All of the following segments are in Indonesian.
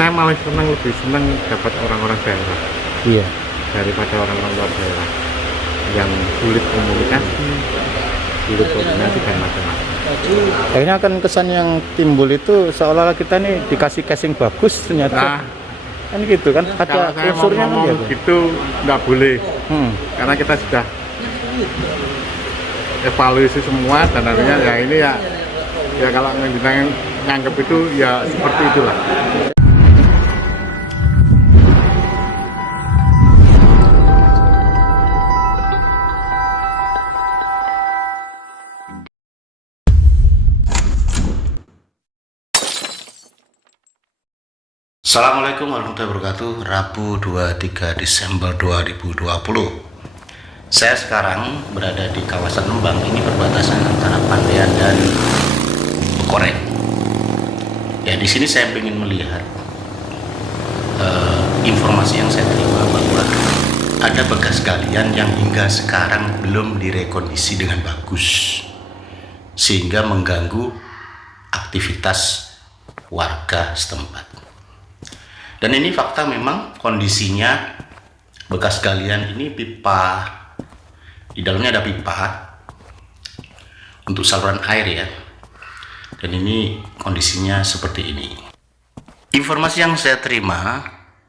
Saya malah lebih senang dapat orang-orang daerah Iya. daripada orang-orang luar daerah yang sulit komunikasi, sulit koordinasi dan macam-macam. Akhirnya kan kesan yang timbul itu seolah-olah kita nih dikasih casing bagus ternyata. Nah, Kan gitu kan, kalau ada saya unsurnya kan ngomong gitu. gitu nggak boleh, karena kita sudah evaluasi semua dan artinya ya ini ya kalau nganggep itu ya seperti itulah. Assalamualaikum warahmatullahi wabarakatuh. Rabu 23 Desember 2020. Saya sekarang berada di kawasan Lembang. Ini perbatasan antara Pandean dan Korek. Ya, di sini saya ingin melihat informasi yang saya terima bahwa ada bekas galian yang hingga sekarang belum direkondisi dengan bagus, sehingga mengganggu aktivitas warga setempat. Dan ini fakta, memang kondisinya bekas galian ini pipa, di dalamnya ada pipa untuk saluran air ya. Dan ini kondisinya seperti ini. Informasi yang saya terima,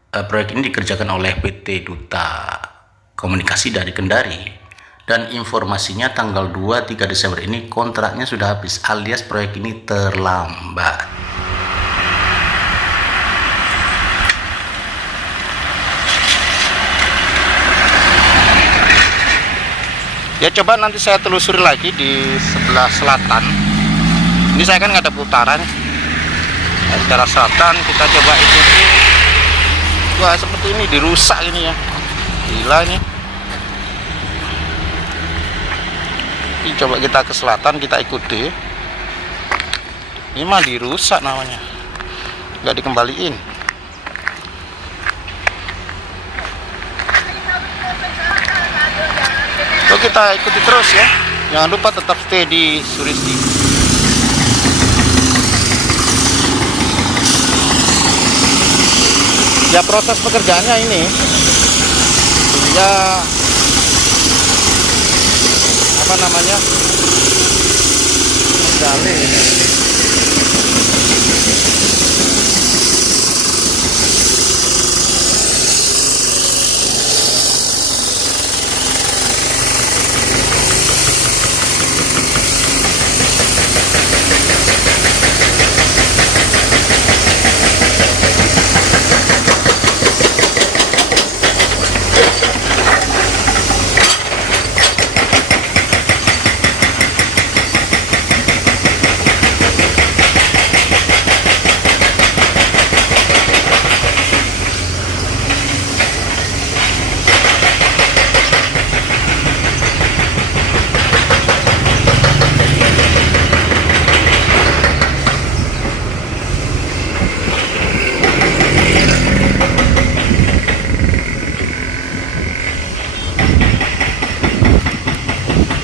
proyek ini dikerjakan oleh PT Duta Komunikasi dari Kendari, dan informasinya tanggal 23 Desember ini kontraknya sudah habis, alias proyek ini terlambat. Ya, coba nanti saya telusuri lagi di sebelah selatan. Ini saya kan ngadep utara nih. Nah, secara selatan kita coba ikuti. Wah, seperti ini dirusak ini ya. Gila ini. Ini coba kita ke selatan, kita ikuti. Ini mah dirusak namanya. Nggak dikembaliin. Kita ikuti terus ya, jangan lupa tetap stay di Suristi. Ya, proses pekerjaannya ini ya apa namanya, menggali.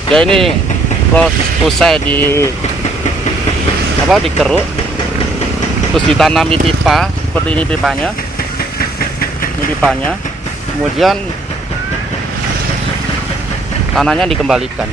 Ya, ini usai dikeruk, terus ditanami pipa seperti ini pipanya. Ini pipanya, kemudian tanahnya dikembalikan.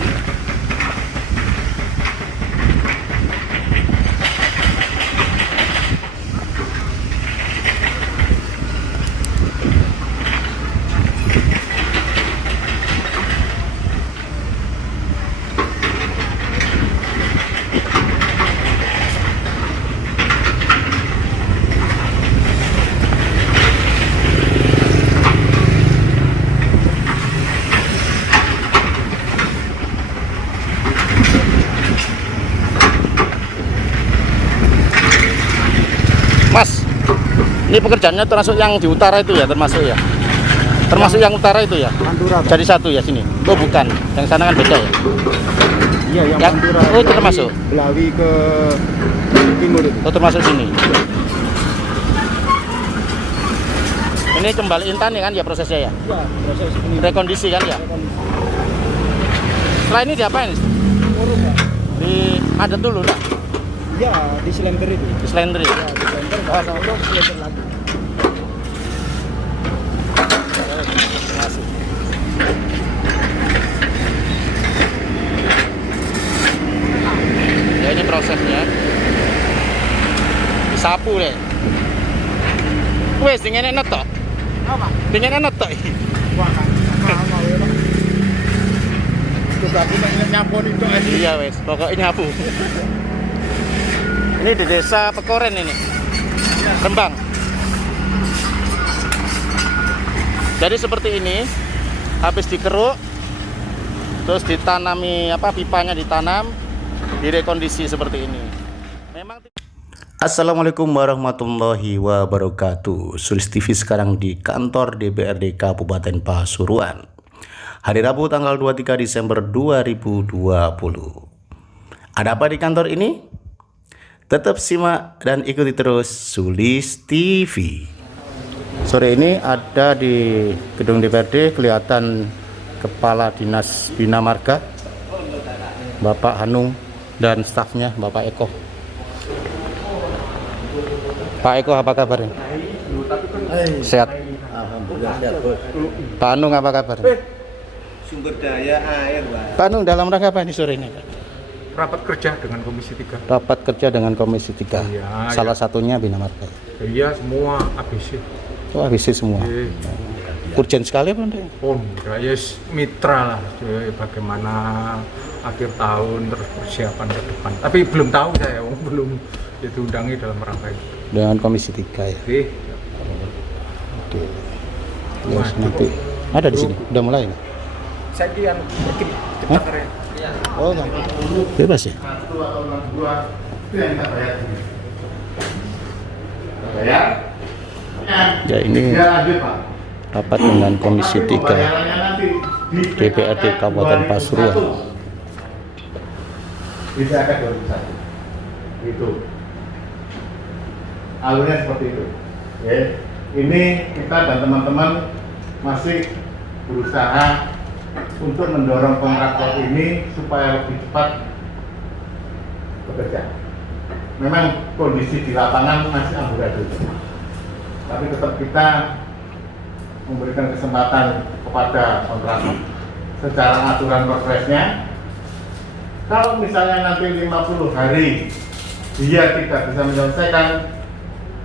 Mas, ini pekerjaannya termasuk yang di utara itu ya, termasuk ya? Termasuk yang utara itu ya? Pantura. Jadi satu ya sini? Oh bukan, yang sana kan beda ya? Iya, yang Pantura. Oh, termasuk? Belawi ke timur itu. Oh, termasuk sini? Ini kembaliin tani kan ya prosesnya ya? Ya, proses ini. Rekondisi kan ya? Setelah ini diapain? Urut ya? Diadat dulu lah? Iya, di Slender itu. Di Slender ya? Ya, di Slender, urut, Slender lagi. nyapu deh. Wes dengan enak tok. Apa? Dengan enak tok. Wah, sama ya. Coba kita ingat nyapu itu aja. Iya wes, pokoknya nyapu. Ini di desa Pekoren ini, Rembang. Jadi seperti ini, habis dikeruk, terus ditanami pipanya ditanam, direkondisi seperti ini. Memang. Assalamualaikum warahmatullahi wabarakatuh. Sulis TV sekarang di kantor DPRD Kabupaten Pasuruan. Hari Rabu tanggal 23 Desember 2020. Ada apa di kantor ini? Tetap simak dan ikuti terus Sulis TV. Sore ini ada di gedung DPRD kelihatan Kepala Dinas Bina Marga Bapak Hanung dan stafnya Bapak Eko. Pak Eko apa kabarnya? Sehat. Alhamdulillah sehat, Bos. Pak Hanung apa kabar? Sumber daya air, Pak. Pak Hanung dalam rangka apa ini sore ini? Rapat kerja dengan Komisi 3. Rapat kerja dengan Komisi 3. Iya, Salah satunya Bina Marga. Iya, semua ABC. Oh, habis semua. Iya. Urgent sekali apa nih? Yes, mitra lah. Bagaimana akhir tahun terus persiapan ke depan. Tapi belum tahu saya, belum diundangi dalam rangka itu. Dengan Komisi 3 ya. Oke. Oke. Terus nanti ada di sini. Udah mulai nih. Saya yang bikin cepat keren. Oh, gampang. Bebas ya? Ya ini rapat dengan Komisi 3 DPRD Kabupaten Pasuruan. Bisa akan 2001 itu alurnya seperti itu ya. Ini kita dan teman-teman masih berusaha untuk mendorong kontraktor ini supaya lebih cepat bekerja. Memang kondisi di lapangan masih amburadul, tapi tetap kita memberikan kesempatan kepada kontraktor secara aturan progresnya. Kalau misalnya nanti 50 hari dia tidak bisa menyelesaikan,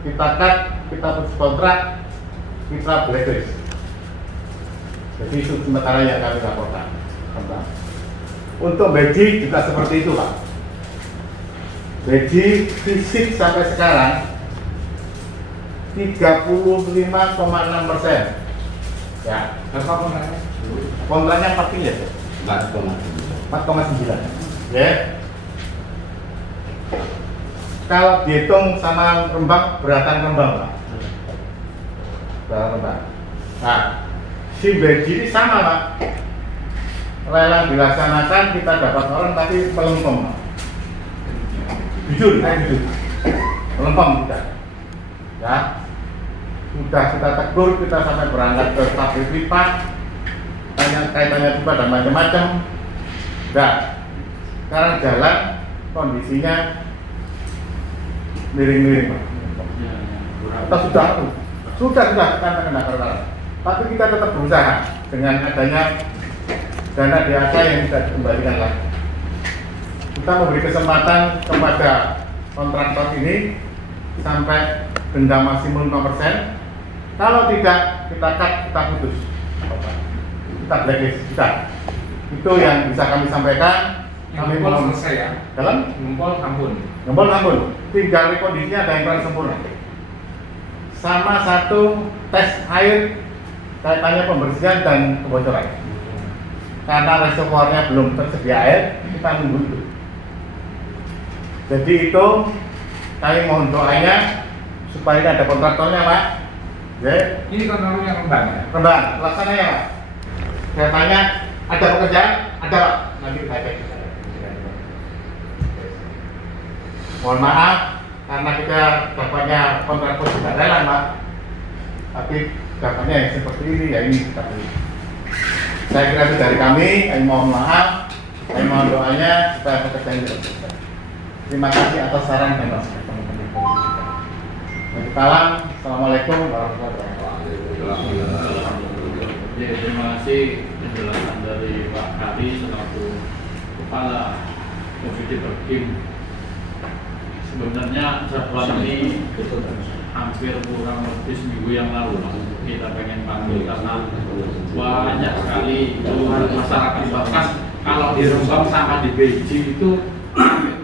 kita cut, kita putus kontrak, kita blacklist. Jadi itu sementara yang kami laporkan. Untuk beji juga seperti itu, Pak. Beji fisik sampai sekarang 35,6%. Ya. Berapa kontraknya? Kontraknya 4 miliar. 4,9. Ya. Kalau dihitung sama Rembang, beratan Rembang, Pak. Beratan Rembang. Nah, SIM beji ini sama, Pak. Lelang dilaksanakan, kita dapat orang tapi melempem, Pak. Jujur, saya jujur. Melempem kita. Ya. Sudah kita tegur, kita sampai berangkat ke pabrik pipa, tanya juga dan macam-macam. Nah, sekarang jalan kondisinya miring-miring, Pak. Kita sudah kita kena perkara. Tapi kita tetap berusaha dengan adanya dana DAK yang tidak dikembalikan lagi. Kita memberi kesempatan kepada kontraktor ini sampai denda maksimum 5%. Kalau tidak, kita cut, kita putus. Kita blacklist, kita. Itu yang bisa kami sampaikan. Kami mau selesai ya. Dalam Ngumpul ampun. tinggal kondisinya ada yang kurang sempurna. Sama satu tes air kaitannya pembersihan dan kebocoran. Karena reservoirnya belum tersedia air, kita nunggu itu. Jadi itu kami mohon doanya supaya ada kontraktornya, Pak. Ya. Ini kontraktornya Rembang ya? Rembang, laksananya, Pak. Saya tanya, ada pekerjaan? Ada, Pak. Nanti kita cek. Mohon maaf karena kita dapatnya kontraktor tidak lelang, Pak. Tapi dapatnya yang seperti ini, ya ini kita beli. Saya kira itu dari kami mohon maaf, saya mohon doanya supaya pekerjaan ini selesai. Terima kasih atas saran dan masukan teman-teman. Assalamualaikum warahmatullahi wabarakatuh. Ya, terima kasih penjelasan dari Pak Kari selaku Kepala Komisi Perkim sebenarnya jadwal ini hampir kurang lebih seminggu yang lalu Mas. Kita pengen panggil karena banyak sekali itu masyarakat, bahkan kalau di Rembang sama di Beji itu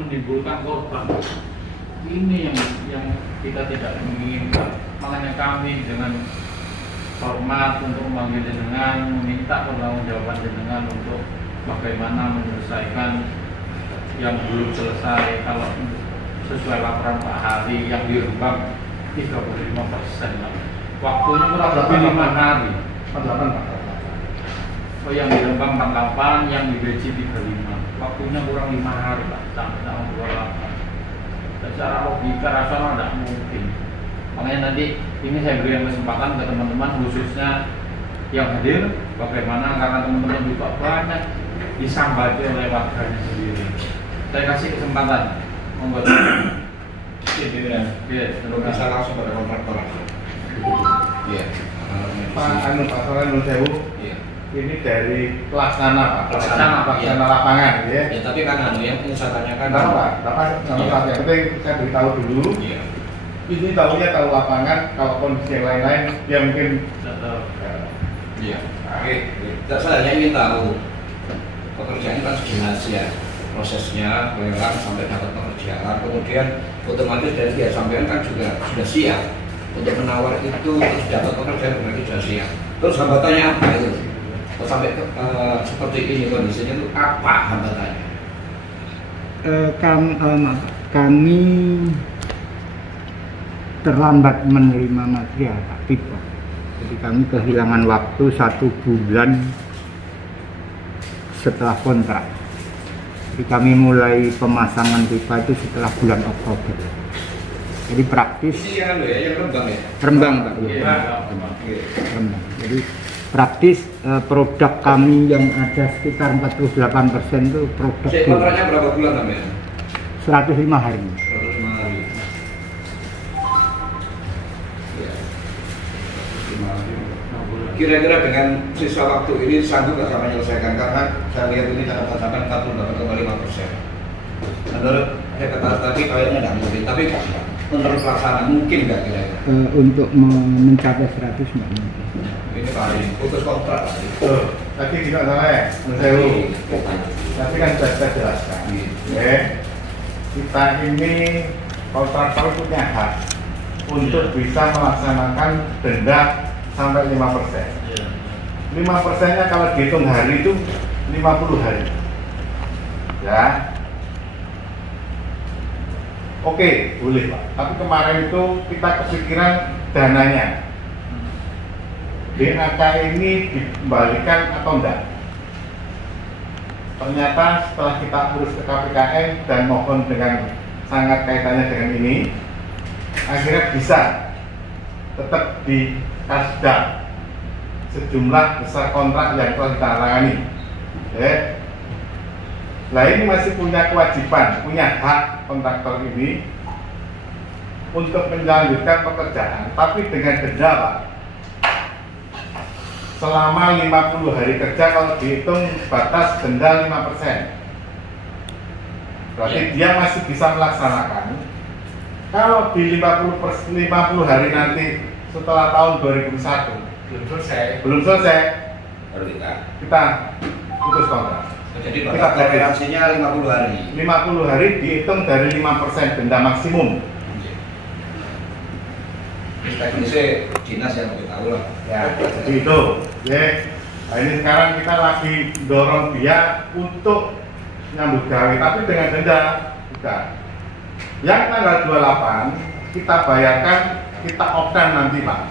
menimbulkan korban. Ini yang kita tidak menginginkan. Makanya kami dengan hormat untuk memanggil jenengan, meminta pertanggungjawaban jenengan untuk bagaimana menyelesaikan yang belum selesai. Kalau sesuai laporan Pak Hari yang di Rembang 35%, waktunya kurang lebih 5 hari. 48. Oh, yang di Rembang 48, yang di Beji 35. Waktunya kurang 5 hari Pak, sampai tanggal 28. Secara logika rasional tidak mungkin. Makanya nanti ini saya berikan kesempatan ke teman-teman khususnya yang hadir, bagaimana karena teman-teman juga banyak disambati oleh warganya sendiri. Saya kasih kesempatan membuat bisa langsung pada kontraktor. Iya. Pak Solen Nur Sewu, Iya. ini dari pelaksana Pak, Pelaksana, iya. lapangan ya. Ya tapi kan yang ingin saya tanyakan. Tahu Pak, yang penting saya beritahu dulu. Iya. Ini tahu lapangan, kalau kondisi yang lain-lain ya mungkin. Iya. Oke. Saya hanya ingin tahu pekerjaan kan jelas ya, prosesnya lelang sampai dapat pekerjaan, kemudian otomatis dari dia sampean kan juga sudah siap untuk menawar itu terus dapat pekerjaan berarti sudah siap. Terus hambatannya apa itu? Terus sampai seperti ini kondisinya itu apa hambatannya? Kami terlambat menerima material Pak pipa. Jadi kami kehilangan waktu 1 bulan setelah kontrak. Jadi kami mulai pemasangan pipa itu setelah bulan Oktober. Jadi praktis. Ini yang Rembang ya? Rembang Pak. Iya. Rembang. Jadi praktis produk kami yang ada sekitar 48% itu produk. Kontraknya berapa bulan namanya? 105 hari. 105 hari. Ya. 105 hari. Kira-kira dengan sisa waktu ini sanggup nggak sama menyelesaikan, karena saya lihat ini catatan sampai 48,5%. Menurut saya kata tadi kayaknya nggak mungkin, tapi menurut pelaksanaan mungkin nggak kira-kira? Untuk mencapai 100 nggak mungkin. Ini paling putus kontrak tadi. Tadi tidak salah ya, Nur Sewu. Tadi kan sudah saya jelaskan. Ya, kita ini kontraktor punya hak untuk bisa melaksanakan denda sampai 5%. 5%-nya kalau dihitung hari itu 50 hari. Ya. Oke, boleh Pak. Tapi kemarin itu kita kepikiran dananya. DAK ini dikembalikan atau enggak? Ternyata setelah kita urus ke KPKN dan mohon dengan sangat kaitannya dengan ini, akhirnya bisa tetap di kasda sejumlah besar kontrak yang telah ditandatangani. Ya. Nah ini masih punya kewajiban, punya hak kontraktor ini untuk melanjutkan pekerjaan, tapi dengan denda Pak. Selama 50 hari kerja kalau dihitung batas denda 5%. Berarti dia masih bisa melaksanakan. Kalau di 50 hari nanti setelah tahun 2001 belum selesai Baru kita putus kontrak. Jadi Kita toleransinya 50 hari. 50 hari dihitung dari 5% denda maksimum. Teknisnya dinas yang lebih tahu lah. Ya, jadi itu. Ya. Nah, ini sekarang kita lagi dorong dia untuk nyambut gawe, tapi dengan denda bukan. Yang tanggal 28 kita bayarkan, kita optan nanti Pak.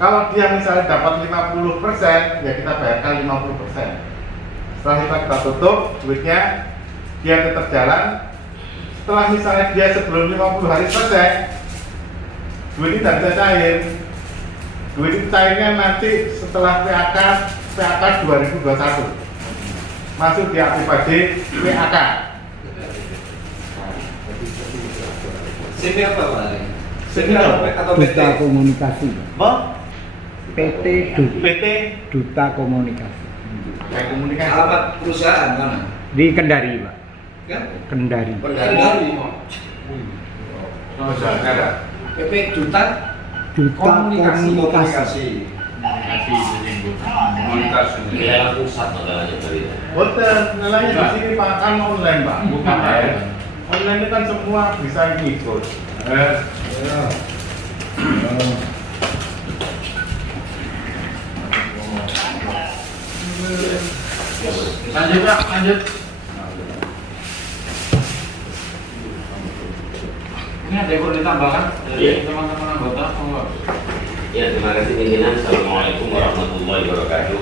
Kalau dia misalnya dapat 50%, ya kita bayarkan 50%. Setelah kita tutup duitnya, dia tetap jalan. Setelah misalnya dia sebelum 50 hari selesai, duit ini tidak bisa cair. Duit itu cairnya nanti setelah PAK 2021 masuk di APBD PAK. SIM apa Pak? SIM atau Duta Komunikasi. PT Duta Komunikasi Kayak komunikasi. Alamat perusahaan mana? di Kendari Pak. Kan? Kendari. Kendari. Saudara. PP Duta Komunikasi. Komunikasi disinggung. Komunitas Lelang pusat masalahnya tadi. Hotel, nilainya di sini Pak kan online Pak, bukan ya. Online ini kan semua bisa ikut. Lanjut Pak, lanjut. Ini ada yang perlu ditambahkan dari teman-teman anggota? Ya, terima kasih pimpinan. Assalamualaikum warahmatullahi wabarakatuh.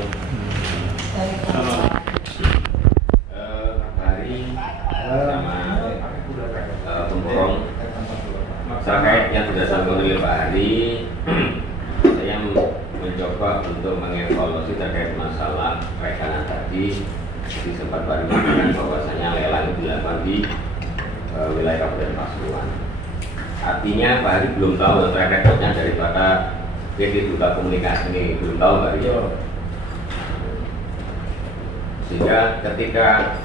Pak Hari sama pemborong terkait yang sudah disampaikan oleh Pak Hari, saya mencoba untuk mengevaluasi terkait masalah rekanan tadi. Di sempat Pak Hari mengatakan bahwasanya lelang itu dilakukan di wilayah Kabupaten Pasuruan. Artinya Pak Hari belum tahu track recordnya daripada PT Duta Komunikasi ini, belum tahu Pak Hari. Sehingga ketika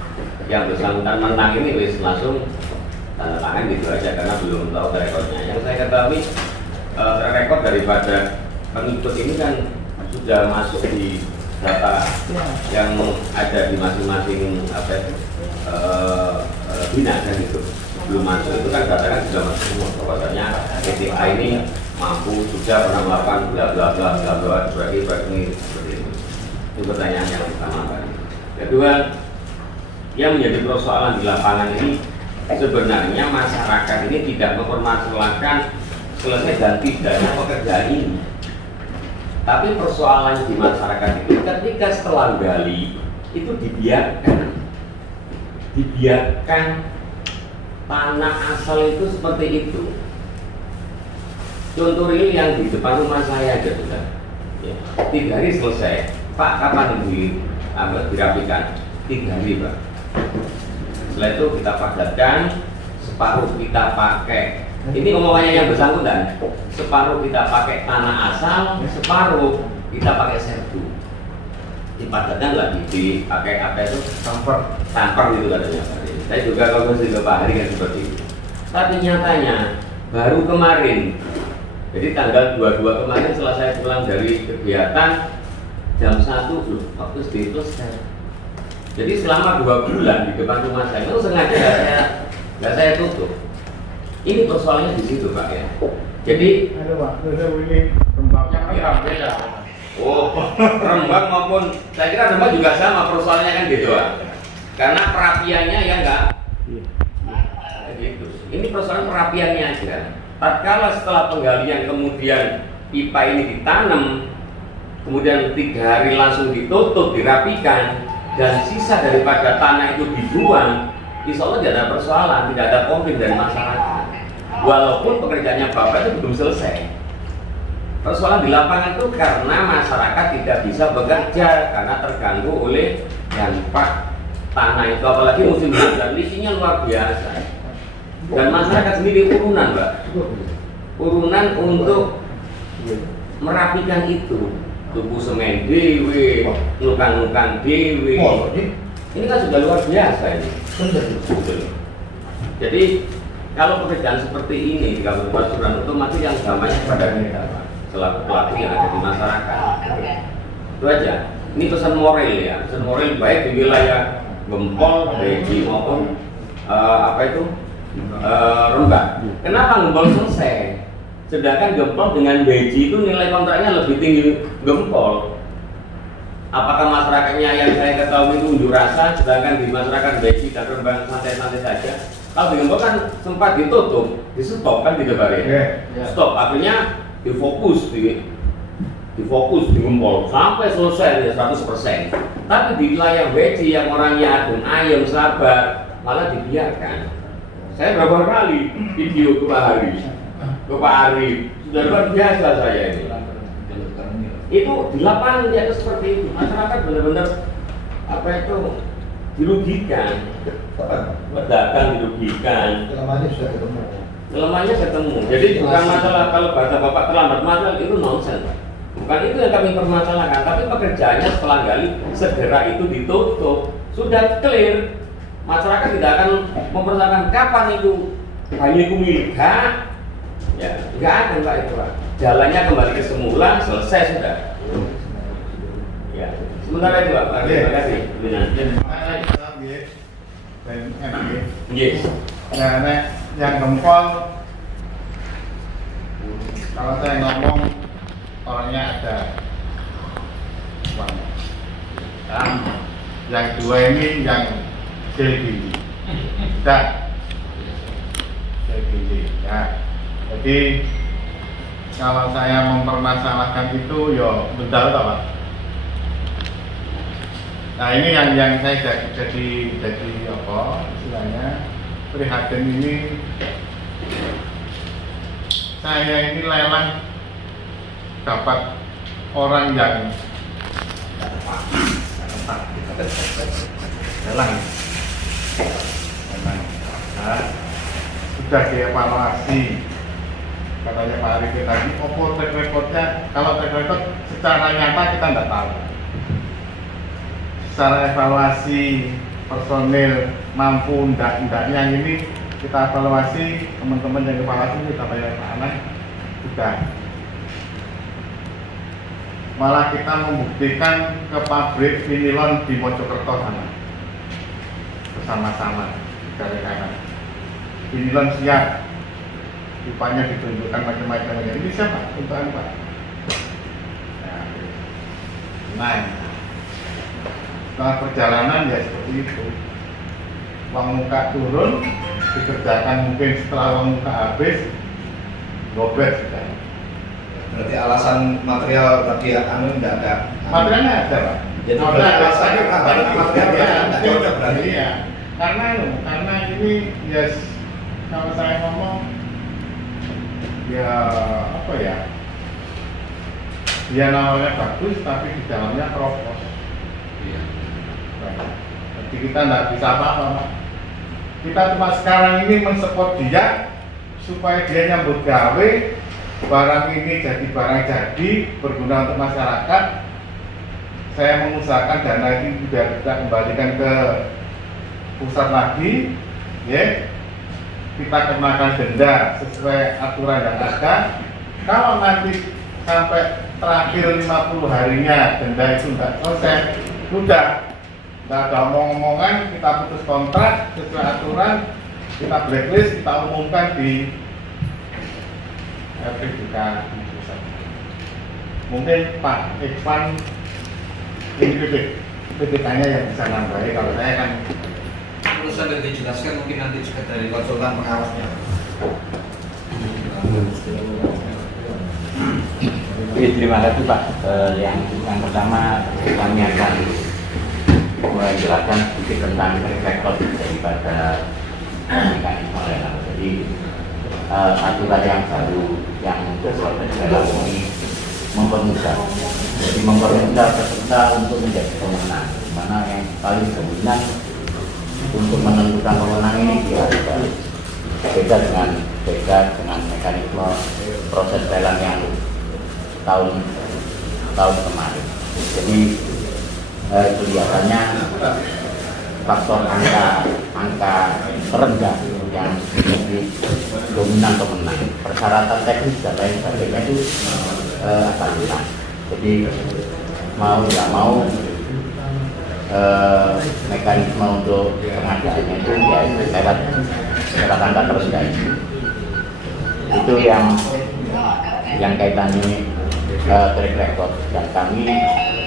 yang bersangkutan menang ini wis langsung tanda tangan gitu aja karena belum tahu track recordnya. Yang saya ketahui track record daripada pengikut ini kan sudah masuk di data yang ada di masing-masing dinas kan gitu. Belum masuk itu kan data kan sudah masuk semua bahwasanya PTA ini mampu sudah pernah melakukan bla bla bla bla bla seperti ini seperti itu. Itu pertanyaan yang pertama Pak. Kedua, yang menjadi persoalan di lapangan ini sebenarnya masyarakat ini tidak mempermasalahkan selesai dan tidaknya pekerjaan ini. Tapi persoalan di masyarakat itu ketika setelah gali itu dibiarkan tanah asal itu seperti itu. Contoh real yang di depan rumah saya aja sudah, ya, 3 hari selesai. Pak, kapan dirapikan? 3 hari Pak. Setelah itu kita padatkan, separuh kita pakai. Ini omongannya yang bersangkutan. Separuh kita pakai tanah asal, separuh kita pakai serbu. Dipadatkan lagi, dipakai apa itu? Tamper gitu katanya Pak. Saya juga kalau ke Pak Hari kan seperti itu. Tapi nyatanya baru kemarin, jadi tanggal 22 kemarin setelah saya pulang dari kegiatan jam 1 loh, waktu selesai. Jadi selama 2 bulan di depan rumah saya itu sengaja nggak saya tutup. Ini persoalannya di situ Pak ya. Jadi Ada Pak, ini Rembang. Yang beda. oh Rembang maupun saya kira Rembang juga sama persoalannya kan gitu Pak. Karena perapiannya ya enggak. Gitu. Ini persoalan perapiannya aja. Tatkala setelah penggalian kemudian pipa ini ditanam, kemudian 3 hari langsung ditutup, dirapikan, dan sisa daripada tanah itu dibuang, insya Allah tidak ada persoalan, tidak ada komplain dari masyarakat. Walaupun pekerjaannya Bapak itu belum selesai. Persoalan di lapangan itu karena masyarakat tidak bisa bekerja karena terganggu oleh dampak tanah itu, apalagi musim hujan, listriknya luar biasa. Dan masyarakat sendiri urunan Mbak, urunan untuk merapikan itu, tubuh semen dewe, nukan-nukan dewe. Ini kan sudah luar biasa ini. Jadi kalau pekerjaan seperti ini di Kabupaten Pasuruan otomatis yang dampaknya kepada kita Pak, selaku pelaku yang ada di masyarakat. Itu aja. Ini pesan moral ya, pesan moral baik di wilayah Gempol, Beji maupun Rembang. Kenapa Gempol selesai? Sedangkan Gempol dengan Beji itu nilai kontraknya lebih tinggi Gempol. Apakah masyarakatnya yang saya ketahui itu unjuk rasa, sedangkan di masyarakat Beji dan Rembang santai-santai saja? Kalau di Gempol kan sempat ditutup, di stop kan tidak balik. Stop, akhirnya difokus di Gempol sampai selesai ya 100%. Tapi di wilayah Beji yang orangnya adem ayem sabar malah dibiarkan. Saya berapa kali video ke Pak Hari, sudah luar biasa saya ini. Itu di lapangan ya seperti itu, masyarakat benar-benar dirugikan, pedagang dirugikan. Kelemahannya ketemu. Jadi bukan masalah kalau bahasa Bapak terlambat, masalah itu nonsen. Bukan itu yang kami permasalahkan, tapi pekerjaannya setelah gali segera itu ditutup, sudah clear. Masyarakat tidak akan mempertanyakan kapan itu Hanya itu enggak, ya enggak ada Pak itu Pak. Jalannya kembali ke semula, selesai sudah. Ya, sementara itu Pak. Terima kasih. Yes. Nah, nek yang gempol, kalau saya ngomong orangnya ada uangnya. Nah, yang dua ini yang JBI. Sudah. JBI. Ya. Jadi kalau saya mempermasalahkan itu, yo betul tak Pak? Nah ini yang saya jadi apa istilahnya prihatin ini. Saya ini lelang dapat orang yang lelang. Nah, sudah dievaluasi katanya Pak Arifin tadi, track recordnya, kalau track record secara nyata kita tidak tahu. Secara evaluasi personil mampu ndaknya ini kita evaluasi, teman-teman yang evaluasi kita bayar Pak Anah sudah. Malah kita membuktikan ke pabrik vinilon di Mojokerto sana bersama-sama dari kanan. Vinilon siap, rupanya ditunjukkan macam-macam. Ini siapa? Tuntutan Pak. Nah, setelah perjalanan ya seperti itu, uang muka turun, dikerjakan mungkin setelah uang muka habis, gobet sudah. Berarti alasan material tadi tidak ada. Materialnya ada Pak. Jadi alasannya materialnya tidak cocok berarti. Iya. Karena ini ya kalau saya ngomong ya apa ya? Dia namanya bagus tapi di dalamnya keropos. Iya. Jadi kita tidak bisa apa-apa Pak. Kita cuma sekarang ini mensupport dia supaya dia nyambut gawe, barang ini jadi barang jadi berguna untuk masyarakat. Saya mengusahakan dana ini sudah kita kembalikan ke pusat lagi, ya. Kita kenakan denda sesuai aturan yang ada. Kalau nanti sampai terakhir 50 harinya denda itu tidak selesai, sudah tidak ada omong-omongan, kita putus kontrak sesuai aturan, kita blacklist, kita umumkan di RPJK pusat. Mungkin Pak Ikhwan ini PPK-nya yang bisa nambahin, kalau saya kan Perlu saya dijelaskan mungkin nanti juga dari konsultan pengawasnya. Terima kasih Pak. Yang pertama kami akan menjelaskan sedikit tentang rekod daripada mekanisme lelang. Jadi aturan yang baru yang proses lelang ini mempermudah. Jadi mempermudah peserta untuk menjadi pemenang. Di mana yang paling dominan untuk menentukan pemenang ini beda dengan mekanisme proses lelang yang tahun kemarin. Jadi kelihatannya faktor angka rendah yang menjadi dominan pemenang. Persyaratan teknis dan lain sebagainya itu akan hilang. Jadi mau tidak mau mekanisme untuk pengadaannya itu ya lewat angka terendah itu yang kaitannya track record, dan kami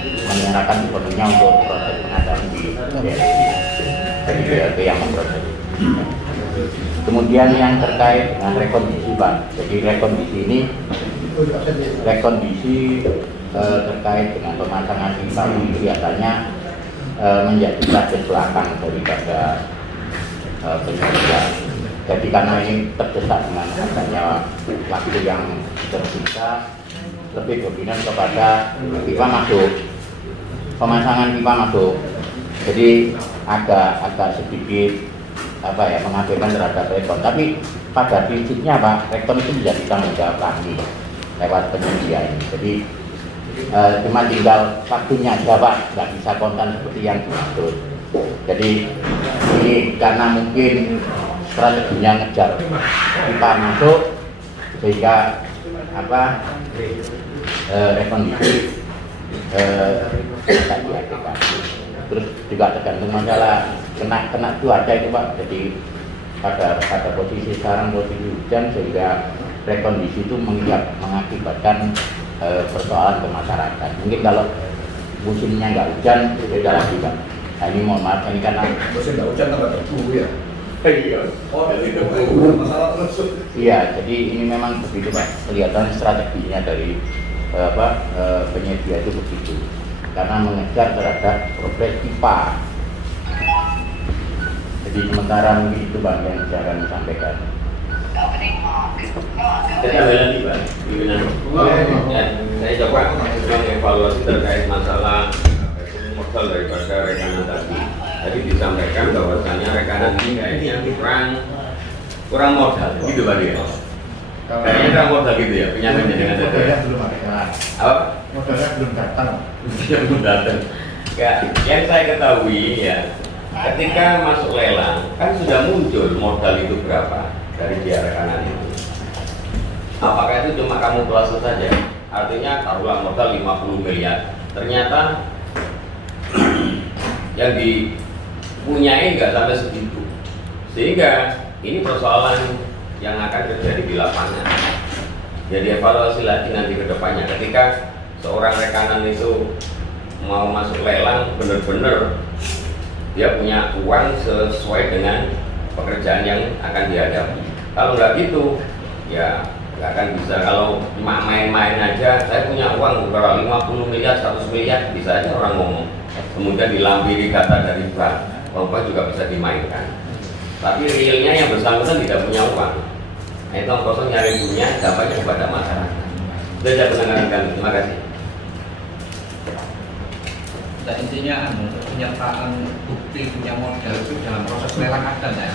menyerahkan sepenuhnya untuk proses pengadaan di BLT yang memproses. Kemudian yang terkait dengan rekondisi Pak, jadi rekondisi terkait dengan pemasangan pipa ini kelihatannya menjadi target belakang daripada penyedia. Jadi karena ini terdesak dengan adanya waktu yang tersisa, lebih dominan kepada pipa masuk, pemasangan pipa masuk. Jadi agak sedikit mengabaikan terhadap rekon. Tapi pada prinsipnya Pak, rekon itu menjadi tanggung jawab kami lewat penyedia ini. Jadi cuma tinggal waktunya aja Pak, nggak bisa kontan seperti yang dimaksud. Jadi ini karena mungkin strateginya ngejar pipa masuk sehingga rekondisi tak diadakan. Terus juga tergantung masalah kena cuaca itu Pak. Jadi pada posisi sekarang posisi hujan sehingga rekondisi itu mengakibatkan persoalan ke masyarakat. Mungkin kalau musimnya nggak hujan beda lagi Pak. Nah, ini mohon maaf ini karena musim nggak hujan tambah debu ya. Iya. Oh, jadi debu masalah terus. Iya, jadi ini memang begitu Pak. Kelihatan strateginya dari penyedia itu begitu. Karena mengejar terhadap progres pipa. Jadi sementara mungkin itu Pak yang bisa kami sampaikan. Saya tambah lagi Pak, pimpinan. Saya coba mengevaluasi terkait masalah modal daripada rekanan tadi. Tadi disampaikan bahwasannya rekanan ini kayaknya kurang modal, gitu Pak ya. Kayaknya kurang modal gitu ya, penyampaiannya dengan Modalnya belum ada. apa? Modalnya belum datang. Belum datang. Ya, yang saya ketahui ya, ketika masuk lelang kan sudah muncul modal itu berapa dari dia rekanan itu. Apakah itu cuma kamu klase saja? Artinya taruhlah modal 50 miliar. Ternyata yang dipunyai nggak sampai segitu. Sehingga ini persoalan yang akan terjadi di lapangan. Jadi evaluasi lagi nanti ke depannya ketika seorang rekanan itu mau masuk lelang benar-benar dia punya uang sesuai dengan pekerjaan yang akan dihadapi. Kalau nggak gitu, ya nggak akan bisa. Kalau cuma main-main aja, saya punya uang berapa 50 miliar, 100 miliar, bisa aja orang ngomong. Kemudian dilampiri data dari bank, bahwa juga bisa dimainkan. Tapi realnya yang bersangkutan tidak punya uang. Nah, itu kosong nyari punya, dampaknya kepada masyarakat. Sudah saya pendengaran kami, terima kasih. Nah, intinya penyertaan bukti punya modal itu dalam proses lelang ada ya?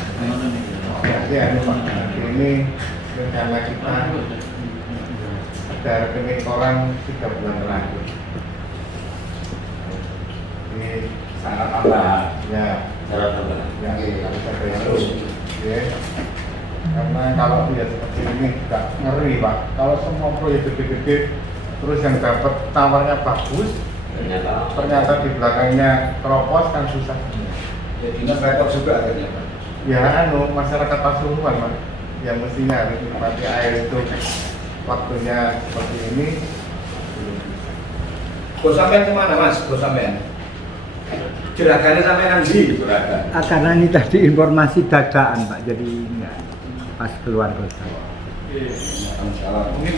Ya, ini rencana kita ada rekening koran 3 bulan terakhir. Ini Sangat tambah. ya Syarat tambahan. yang harus ada terus. Ya. Karena kalau dia seperti ini nggak ngeri Pak. Kalau semua proyek gede-gede terus yang dapat tawarnya bagus, ternyata di belakangnya keropos kan susah. Ya dinas repot juga akhirnya Pak. Ya masyarakat Pasuruan Pak, yang mestinya harus menikmati air itu waktunya seperti ini. Bos sampean kemana Mas? Bos sampean? Juragannya sampean di juragan. Karena ini tadi informasi dadaan Pak, jadi enggak pas keluar kota. Mungkin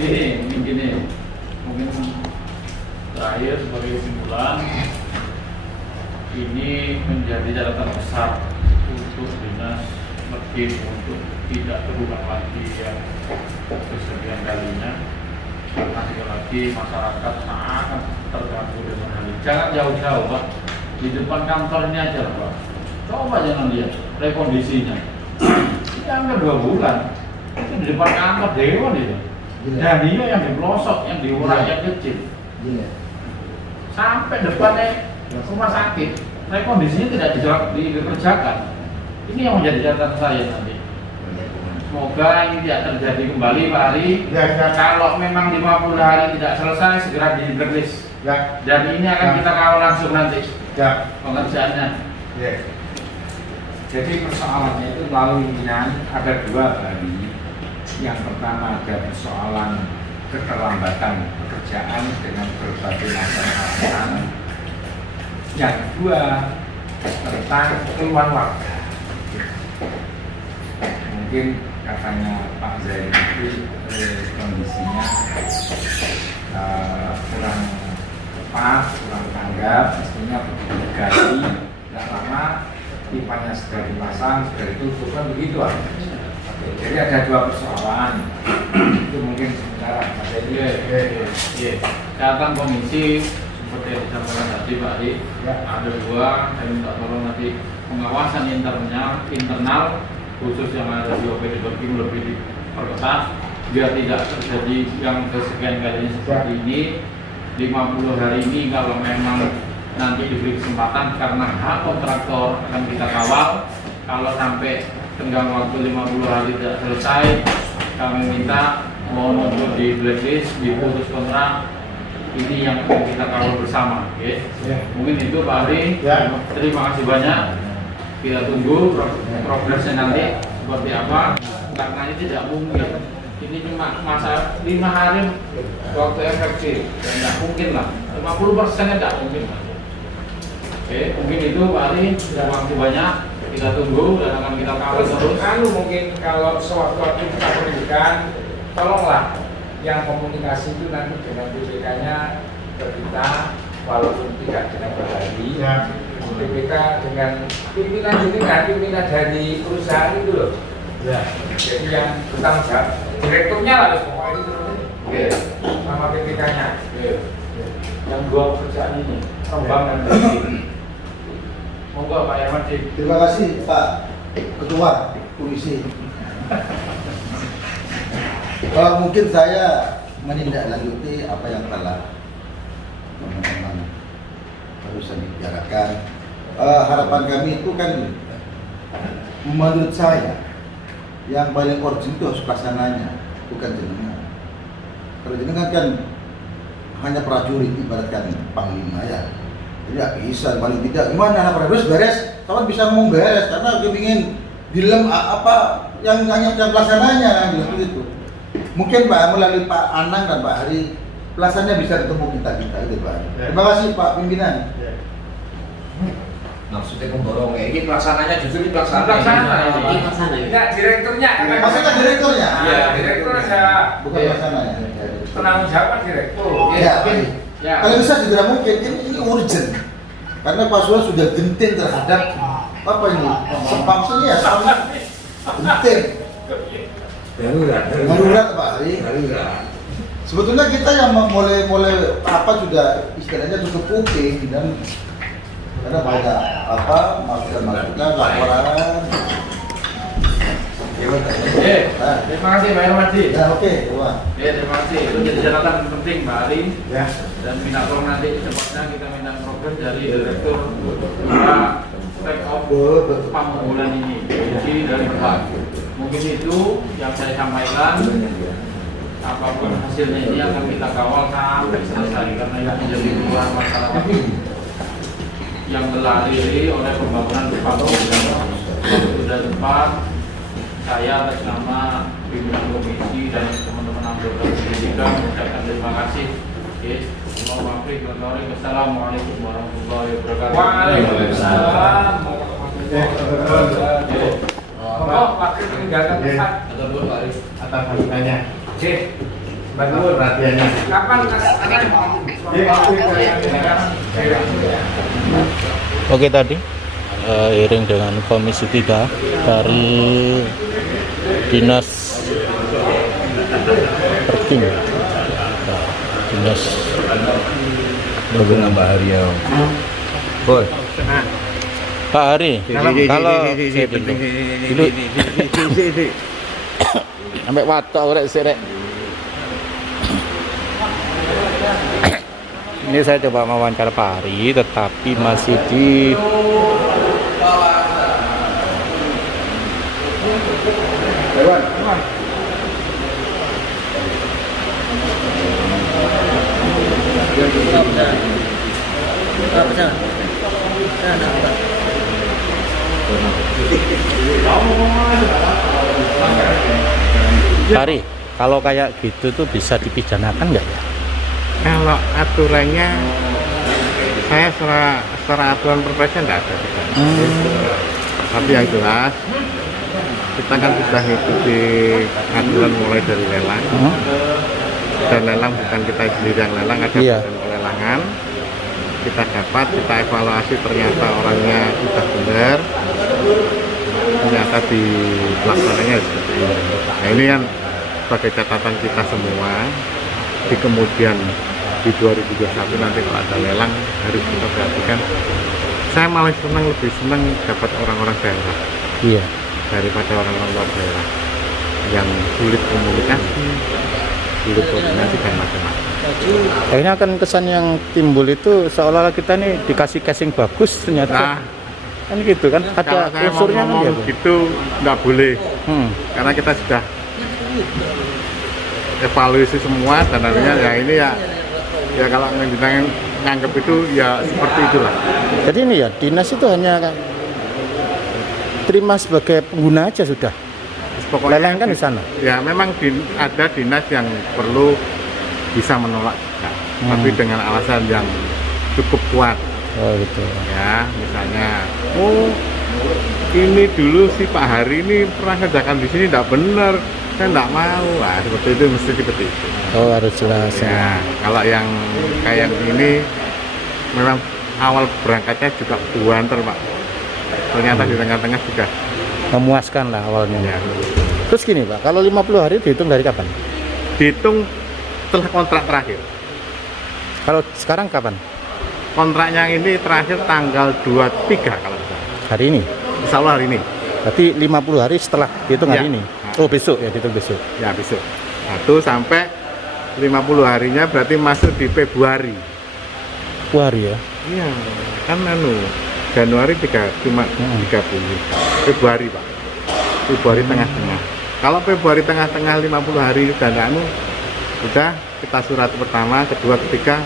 gini, mungkin terakhir sebagai kesimpulan ini menjadi catatan besar untuk dinas Medin untuk tidak terulang lagi yang kesekian kalinya. Karena sekali lagi masyarakat sangat terganggu dengan hal ini. Jangan jauh-jauh Pak, di depan kantornya aja Pak. Coba jangan lihat rekondisinya. Yang 2 bulan itu di depan kantor dewan itu. Dan dia yang di pelosok, yang di rakyat kecil. Sampai depannya rumah sakit, rekondisinya tidak dikerjakan. Ini yang menjadi catatan saya nanti. Semoga ini tidak terjadi kembali Pak Ari. Ya. Kalau memang 50 hari tidak selesai, segera di blacklist. Ya. Dan ini akan kita kawal langsung nanti Ya. pengerjaannya. Ya. Jadi persoalannya itu melalui ada 2 Bali. Yang pertama ada persoalan keterlambatan pekerjaan dengan berbagai macam alasan. Yang kedua tentang keluhan warga. Mungkin katanya Pak Zain itu kondisinya kurang tepat, kurang tanggap, mestinya digali, tidak lama pipanya sudah dipasang, sudah ditutup kan begitu ah. Jadi ada 2 persoalan itu mungkin sementara Iya. Catatan komisi seperti yang disampaikan tadi Pak Ari, ada 2. Saya minta tolong nanti pengawasan internal khusus yang ada di OPD Berkim lebih diperketat biar tidak terjadi yang kesekian kalinya seperti ini. 50 hari ini kalau memang nanti diberi kesempatan karena hak kontraktor akan kita kawal. Kalau sampai tenggang waktu 50 hari tidak selesai, kami minta mohon untuk di blacklist, diputus kontrak. Ini yang kita kawal bersama, ya. Mungkin itu Pak Ari. Terima kasih banyak. Kita tunggu progresnya nanti seperti apa. Karena ini tidak mungkin. Ini cuma masa 5 hari waktu efektif, tidak mungkin lah. 50% tidak mungkin lah. Oke, mungkin itu Pak Ari. Terima kasih banyak. Kita tunggu dan akan kita kawal terus. Mungkin kalau sewaktu-waktu kita pendidikan, tolonglah yang komunikasi itu nanti dengan BPK-nya ke kita, walaupun tidak dengan berhari. BPK dengan pimpinan dari perusahaan itu loh. Jadi yang bertanggung jawab direkturnya lah, semua itu sama BPK-nya. Yang 2 perusahaan ini, Rembang dan Besi. Monggo Pak Hermadi. Terima kasih Pak Ketua Komisi. Mungkin saya menindaklanjuti apa yang telah teman-teman barusan dibicarakan. Harapan kami itu kan, menurut saya yang paling urgent itu harus pelaksananya, bukan jenengan. Kalau jenengan kan hanya prajurit, ibaratkan panglima ya. Jadi ya bisa, paling tidak gimana beres, kawan bisa ngomong beres karena kepingin dilem apa yang hanya pelaksananya gitu. Mungkin Pak melalui Pak Anang dan Pak Hari pelaksanaannya bisa ketemu kita itu Pak. Terima kasih Pak Pimpinan. Maksudnya pemborong ini pelaksananya justru ini pelaksananya. Enggak, direkturnya. Maksudnya direkturnya? Iya, direktur saya. Bukan pelaksananya. Penanggung jawab direktur. Ya. Kalau bisa segera mungkin, ini urgent. Karena Pak Suha sudah genting terhadap apa ini? Sempangsanya ya, genting. Darurat Pak Hari. Sebetulnya kita yang mulai apa sudah istilahnya tutup kuping dan karena banyak apa masukan laporan. Terima kasih Pak Hermadi. Oke. Terima kasih. Itu jadi catatan penting Pak Ari. Dan minta tolong nanti secepatnya kita minta progres dari direktur take off pembangunan ini, kunci dari Pak. Mungkin itu yang saya sampaikan. Apapun hasilnya ini akan kita kawal sampai selesai karena ini menjadi keluhan masyarakat yang teladiri oleh pembangunan patung sudah tepat. Saya atas nama pimpinan komisi dan teman-teman anggota pendidikan mengucapkan terima kasih. Wassalamualaikum warahmatullahi wabarakatuh. Waalaikumsalam warahmatullahi wabarakatuh. Waktu meninggalkan tempat atas masukannya. Oke, bantu perhatiannya. Kapan Oke, tadi iring dengan Komisi 3 dari Dinas Perking, Dinas Mbak Hari ya. Bos. Pak Hari, kalau sampai watok rek sik rek. Ini saya coba mewawancara Pak Hari, tetapi masih di Hari, kalau kayak gitu tuh bisa dipidanakan nggak ya? Kalau aturannya, saya secara aturan perpresnya nggak ada. Tapi yang jelas, kita kan sudah ikuti aturan mulai dari lelang. Dan lelang bukan kita sendiri yang lelang, ada badan pelelangan. Kita dapat, kita evaluasi ternyata orangnya sudah benar. Ternyata di pelaksananya seperti ini. Nah ini kan sebagai catatan kita semua. Di kemudian di 2021 nanti kalau ada lelang harus kita perhatikan. Saya malah lebih senang dapat orang-orang daerah, daripada orang-orang luar daerah yang sulit komunikasi, sulit koordinasi dan macam-macam. Akhirnya kan kesan yang timbul itu seolah-olah kita nih dikasih casing bagus ternyata. Nah, Kan gitu kan, Kalau ada saya mau unsurnya kan ngomong gitu. gitu nggak boleh, Hmm. karena kita sudah evaluasi semua dan akhirnya ya ini ya kalau nganggap itu ya seperti itulah. Jadi ini ya, dinas itu hanya terima sebagai pengguna aja sudah. Pokoknya Lelang kan di sana. Ya memang ada dinas yang perlu bisa menolak juga, tapi dengan alasan yang cukup kuat. Oh gitu. Ya misalnya, oh ini dulu si Pak Hari ini pernah kerjakan di sini tidak benar, saya tidak mau. Nah, seperti itu mesti seperti itu. Oh harus jelas. Ya kalau yang kayak ini memang awal berangkatnya juga buanter Pak. Ternyata di tengah-tengah sudah Memuaskan lah awalnya. ya, Terus gini Pak, kalau 50 hari dihitung dari kapan? dihitung setelah kontrak terakhir. Kalau sekarang kapan? Kontraknya ini terakhir tanggal 23 kalau tidak salah. Hari ini? Insya Allah hari ini. Berarti 50 hari setelah dihitung hari Ya. ini? Oh besok ya, dihitung besok. Ya besok. 1 sampai 50 harinya berarti masuk di Februari. Hari ya? Iya, kan Januari cuma 30. Februari Pak. Februari tengah-tengah. Kalau Februari tengah-tengah 50 hari sudah kita surat pertama, kedua, ketiga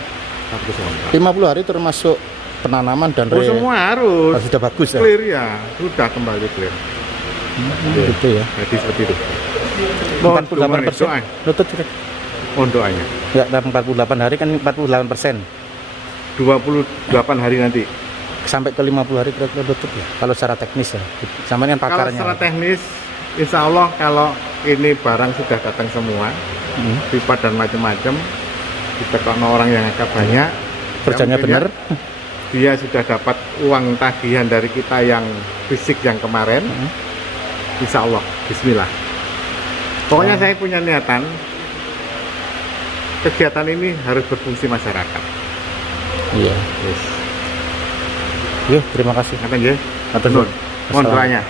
harus kontrak. 50 hari termasuk penanaman dan Oh, semua harus. sudah bagus ya? Clear ya, sudah kembali clear. Gitu ya. Jadi seperti itu. 48%. Doa. Lutut kita. Oh, doanya. Ya, dalam 48 hari kan 48%. 28 hari nanti. Sampai ke 50 hari kira-kira lutut ya. Kalau secara teknis ya. Sama dengan Kalau pakarnya. secara teknis, insya Allah kalau ini barang sudah datang semua, pipa dan macam-macam, kita kalau orang yang agak banyak, Kerjanya ya mungkin benar. dia sudah dapat uang tagihan dari kita yang fisik yang kemarin, insya Allah, Bismillah. Pokoknya saya punya niatan, kegiatan ini harus berfungsi masyarakat. Iya. Yes. Yuk, terima kasih. Ngaten nggih. Matur nuwun. Mohon doanya.